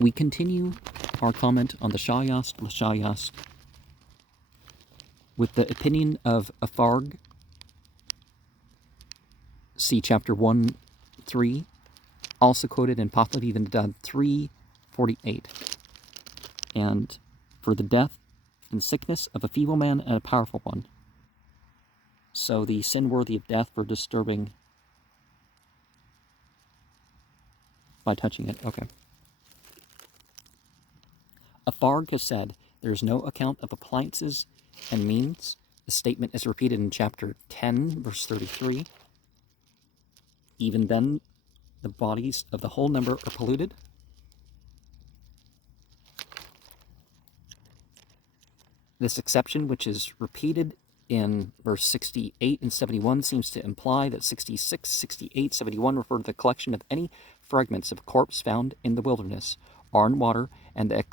We continue our comment on the Shayast La Shayast with the opinion of Afarg. See chapter 1.3, also quoted in Pahlavi 3:48. And for the death and sickness of a feeble man and a powerful one. So the sin worthy of death for disturbing by touching it. Okay. Afarg has said there is no account of appliances and means. The statement is repeated in chapter 10, verse 33. Even then, the bodies of the whole number are polluted. This exception, which is repeated in verse 68 and 71, seems to imply that 66, 68, 71 refer to the collection of any fragments of a corpse found in the wilderness or in water, and the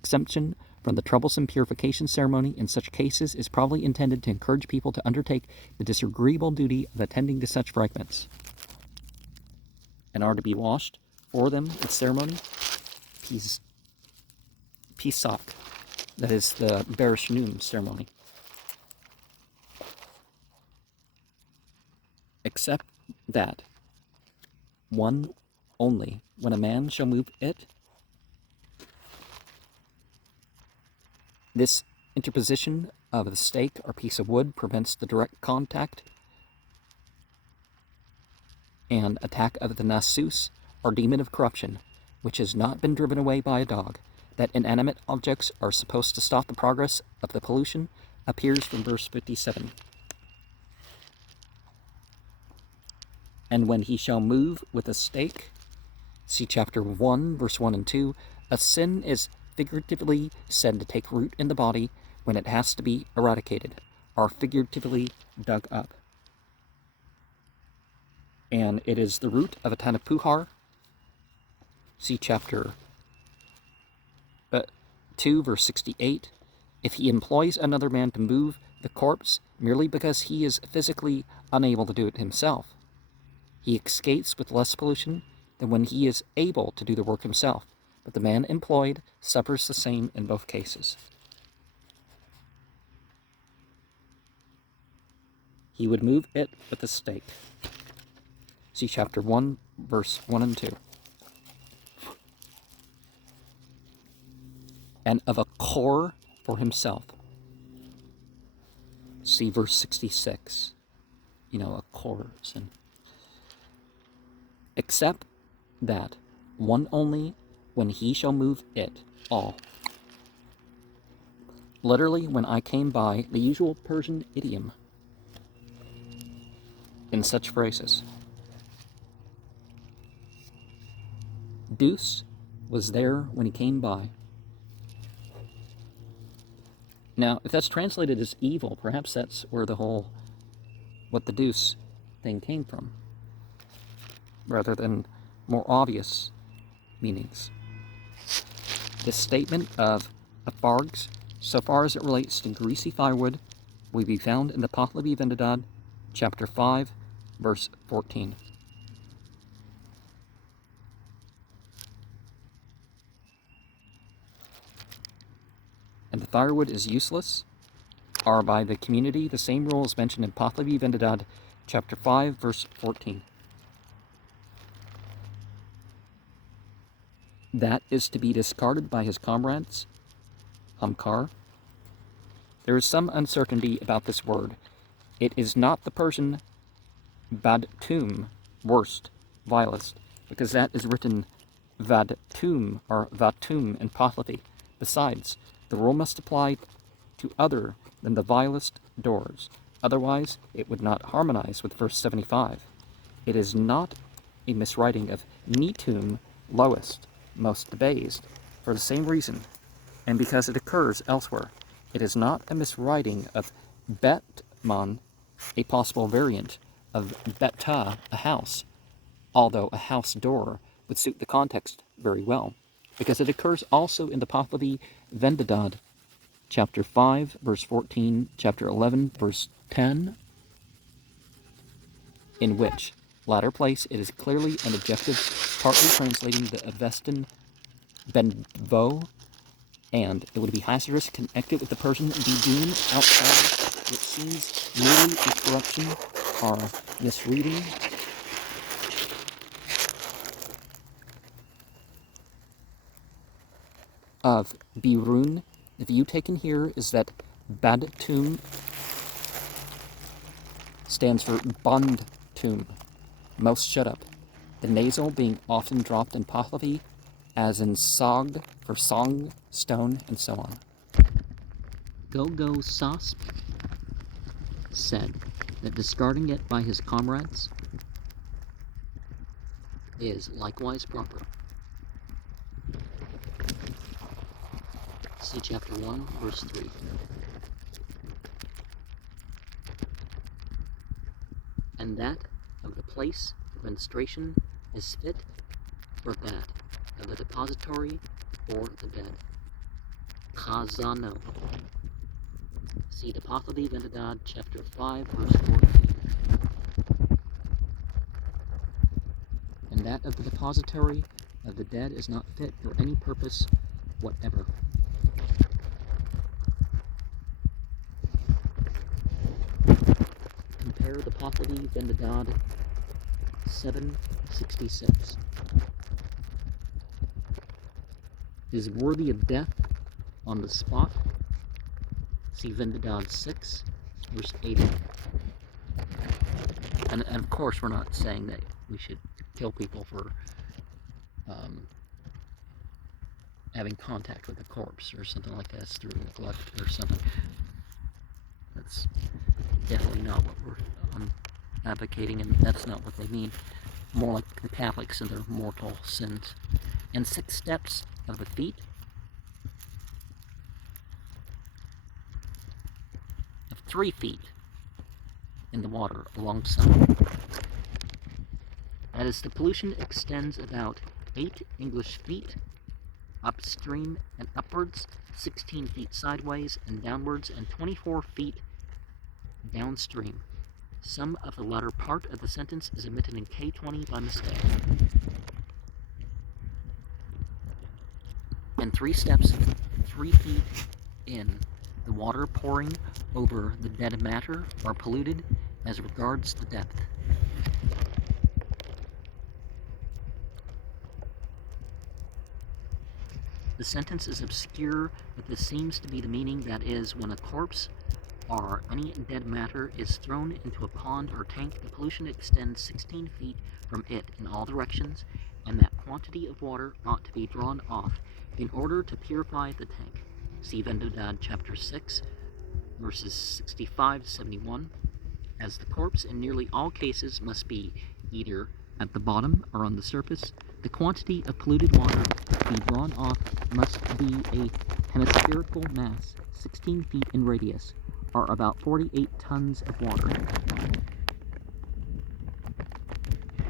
exemption from the troublesome purification ceremony in such cases is probably intended to encourage people to undertake the disagreeable duty of attending to such fragments, and are to be washed for them with ceremony, pisak, that is the Bereshnum ceremony. Except that one only, when a man shall move it, this interposition of the stake or piece of wood prevents the direct contact and attack of the nasus, or demon of corruption, which has not been driven away by a dog. That inanimate objects are supposed to stop the progress of the pollution appears from verse 57. And when he shall move with a stake, see chapter 1, verse 1 and 2, a sin is figuratively said to take root in the body when it has to be eradicated, or figuratively dug up. And it is the root of a tanapuhar. See chapter 2, verse 68. If he employs another man to move the corpse merely because he is physically unable to do it himself, he escapes with less pollution than when he is able to do the work himself, but the man employed suffers the same in both cases. He would move it with a stake. See chapter 1, verse 1 and 2. And of a core for himself. See verse 66. A core sin. Except that one only, when he shall move it all. Literally, when I came by, the usual Persian idiom in such phrases. Deuce was there when he came by. Now, if that's translated as evil, perhaps that's where what the deuce thing came from, rather than more obvious meanings. This statement of Afarg's, so far as it relates to greasy firewood, will be found in the Pahlavi Vendadad, chapter 5, verse 14. And the firewood is useless, are by the community the same rule as mentioned in Pahlavi Vendadad, chapter 5, verse 14. That is to be discarded by his comrades, Hamkar. There is some uncertainty about this word. It is not the Persian vadtum, worst, vilest, because that is written vadtum or vatum in Pahlavi. Besides, the rule must apply to other than the vilest doors. Otherwise, it would not harmonize with verse 75. It is not a miswriting of nitum, lowest, most debased, for the same reason, and because it occurs elsewhere. It is not a miswriting of betman, a possible variant of beta, a house, although a house door would suit the context very well, because it occurs also in the Pahlavi Vendadad, chapter 5, verse 14, chapter 11, verse 10, in which latter place it is clearly an adjective, partly translating the Avestan benvo, and it would be hazardous connected with the person be doomed outside. It seems merely a corruption or misreading. Of Birun, the view taken here is that Badtum stands for Bondtum, most shut up, the nasal being often dropped in Pahlavi, as in Sogd for song, stone, and so on. Gogo Sasp said that discarding it by his comrades is likewise proper. See chapter 1, verse 3. And that of the place of menstruation is fit for that of the depository or the dead. Khazano. See the Pahlavi Vendadad, chapter 5, verse 14. And that of the depository of the dead is not fit for any purpose whatever. Compare the Pahlavi Vendadad 766. Is worthy of death on the spot. See Vendadad 6, verse 80. And of course, we're not saying that we should kill people for having contact with a corpse or something like that through neglect or something. That's definitely not what we're advocating, and that's not what they mean. More like the Catholics and their mortal sins. And 6 steps of the feet, of 3 feet in the water alongside. That is, the pollution extends about 8 English feet upstream and upwards, 16 feet sideways and downwards, and 24 feet downstream. Some of the latter part of the sentence is omitted in K20 by mistake. And 3 steps, 3 feet in, the water pouring over the dead matter are polluted as regards the depth. The sentence is obscure, but this seems to be the meaning, that is, when a corpse or any dead matter is thrown into a pond or tank, the pollution extends 16 feet from it in all directions, and that quantity of water ought to be drawn off in order to purify the tank. See Vendadad chapter 6, verses 65 to 71, as the corpse in nearly all cases must be either at the bottom or on the surface. The quantity of polluted water to be drawn off must be a hemispherical mass, 16 feet in radius, or about 48 tons of water.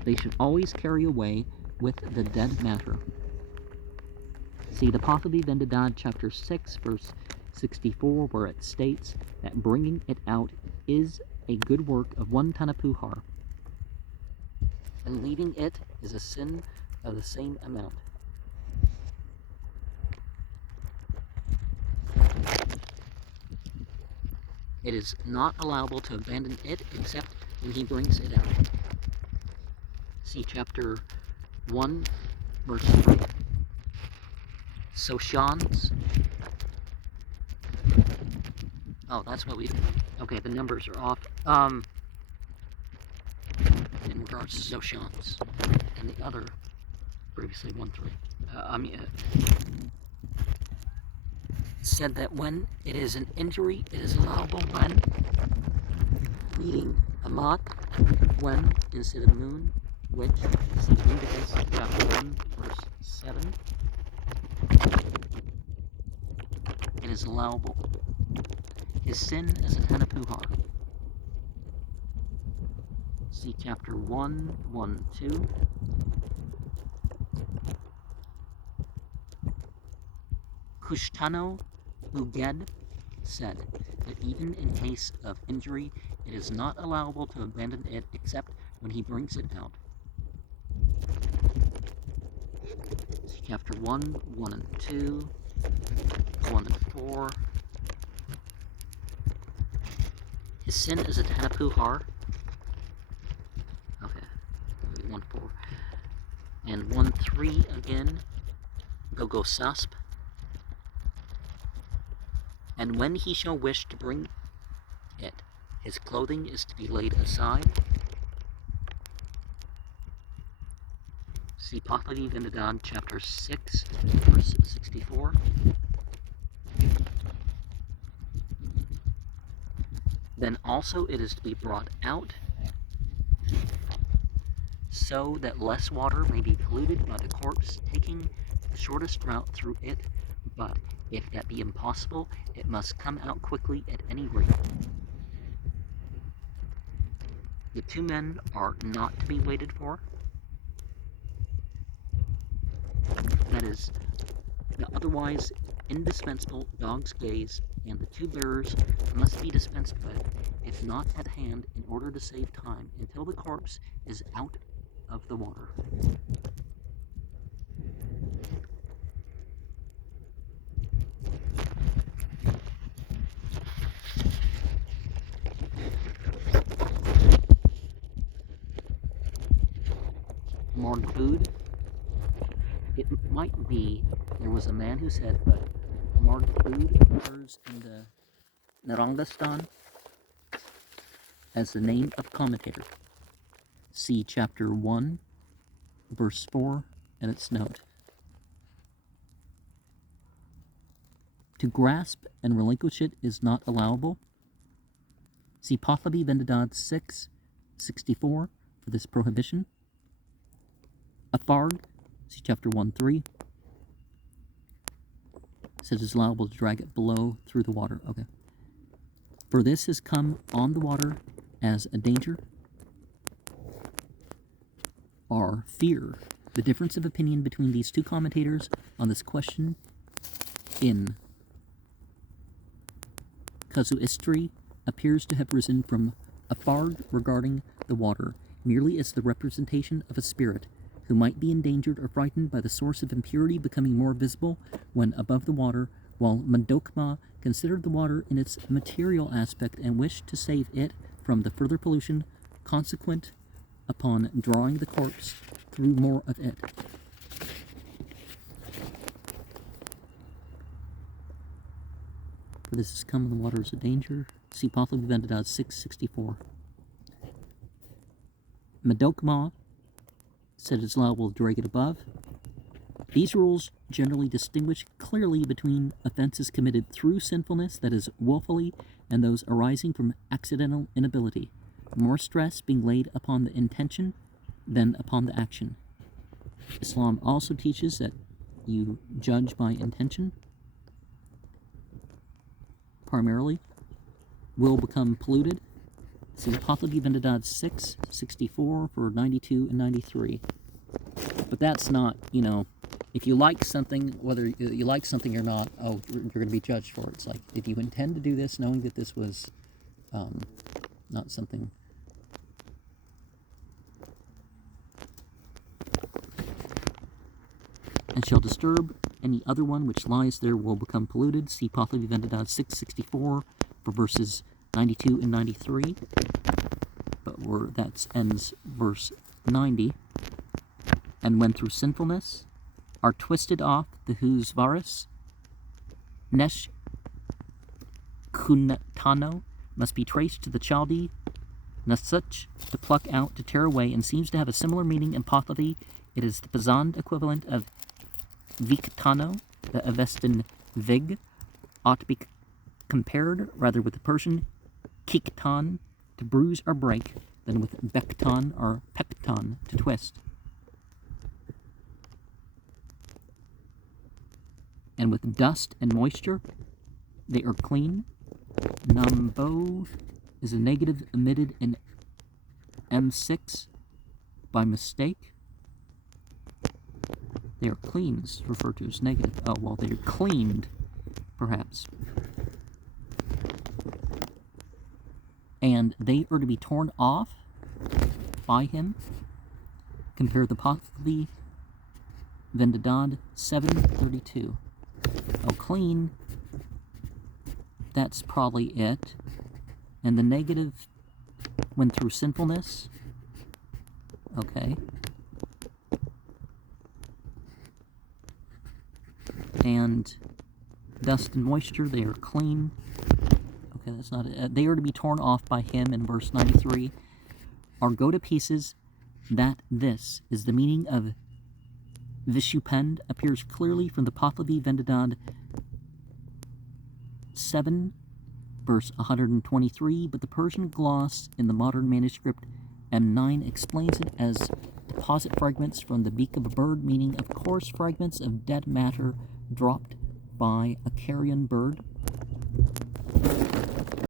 They should always carry away with the dead matter. See the Pahlavi Vendadad chapter 6, verse 64, where it states that bringing it out is a good work of 1 tanapuhar, and leaving it is a sin of the same amount. It is not allowable to abandon it except when he brings it out. See chapter 1, verse 3. Soshans. Oh, that's what we... Okay, the numbers are off. In regards to Soshans. And the other, previously 1-3. Said that when it is an injury, it is allowable when reading Amat, when instead of moon, which, see Leviticus chapter 1, verse 7, it is allowable. His sin is a tanapuhar. See chapter 1, 1, 2. Kushtano Uged said that even in case of injury, it is not allowable to abandon it except when he brings it out. chapter 1, 1 and 2, 1 and 4. His sin is a Tanapuhar. Okay, 1, 4. And 1, 3 again, Gogo Sasp. And when he shall wish to bring it, his clothing is to be laid aside. See Pahlavi Vindadan, chapter 6, verse 64. Then also it is to be brought out, so that less water may be polluted by the corpse taking the shortest route through it, but if that be impossible, it must come out quickly at any rate. The 2 men are not to be waited for. That is, the otherwise indispensable dog's gaze and the 2 bearers must be dispensed with, if not at hand, in order to save time until the corpse is out of the water. More food. It might be, there was a man who said, but more food occurs in the Narangastan as the name of commentator. See chapter 1, verse 4, and its note. To grasp and relinquish it is not allowable. See Pahlavi Vendadad 6, 64 for this prohibition. A fard, see chapter 1, 3. Says it's allowable to drag it below through the water. Okay. For this has come on the water as a danger or fear. The difference of opinion between these 2 commentators on this question in casuistry appears to have risen from a fard regarding the water merely as the representation of a spirit who might be endangered or frightened by the source of impurity becoming more visible when above the water, while Mandokma considered the water in its material aspect and wished to save it from the further pollution consequent upon drawing the corpse through more of it. For this has come in the water as a danger. See Pahlavi Vendadad 664. Madokma said it's allowable to drag it above. These rules generally distinguish clearly between offenses committed through sinfulness, that is, willfully, and those arising from accidental inability, more stress being laid upon the intention than upon the action. Islam also teaches that you judge by intention. Primarily, will become polluted. See Pahlavi Vendadad 6, 64 for 92 and 93. But that's not, if you like something, whether you like something or not, you're going to be judged for it. It's like, if you intend to do this, knowing that this was not something. And shall disturb any other one which lies there will become polluted. See Pahlavi Vendadad 664 for verses 92 and 93. But that ends verse 90. And when through sinfulness are twisted off the whose varis, Nesh Kunatano must be traced to the Chaldee, Nasuch, to pluck out, to tear away, and seems to have a similar meaning in Pahlavi. It is the Pazand equivalent of Viktano, the Avestan Vig, ought to be compared rather with the Persian Kiktan, to bruise or break, than with Bektan or Pektan, to twist. And with dust and moisture, they are clean. Nambov is a negative omitted in M6 by mistake. They are clean is referred to as negative. Oh, well, they are cleaned, perhaps. And they are to be torn off by him. Compare the Pahlavi Vendidad 732. Oh, clean. That's probably it. And the negative went through sinfulness. Okay. And dust and moisture, they are clean. Okay, that's not it. They are to be torn off by him in verse 93. Or go to pieces, that this is the meaning of Vishupend appears clearly from the Pahlavi Vendidad 7, verse 123, but the Persian gloss in the modern manuscript M9 explains it as deposit fragments from the beak of a bird, meaning of course fragments of dead matter dropped by a carrion bird.